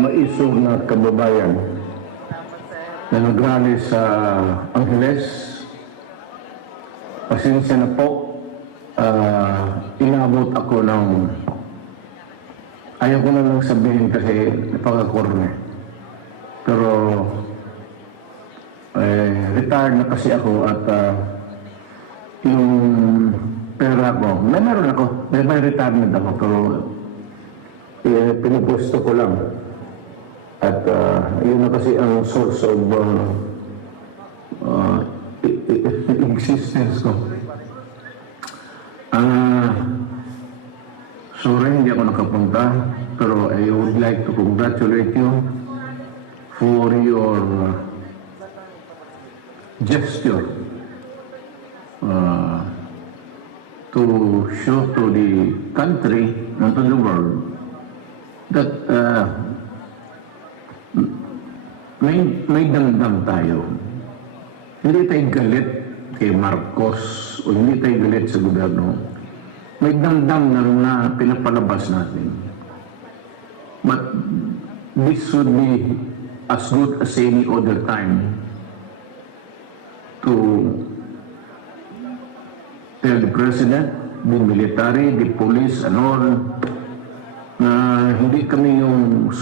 maisog na kababayan na nagrally sa Angeles. Pasensya na po, ah, inabot ako ng ayaw ko na lang sabihin kasi napakakorne. Pero eh, retired na kasi ako at ah, yung pera ko, may meron ako, may, may retirement ako, pero eh, pinupusto ko lang. At ah, yun na kasi ang source of uh, uh, existence ko. Ah, sorry, hindi ako nakapunta, pero I would like to congratulate you for your uh, gesture uh, to show to the country and to the world that uh, may, may damdam tayo. Hindi tayo galit kay Marcos o hindi tayo galit sa gobyerno. May damdam na rin na pinapalabas natin. But this should be as good as any other time to tell the president, the military, the police, and all, na hindi kami yung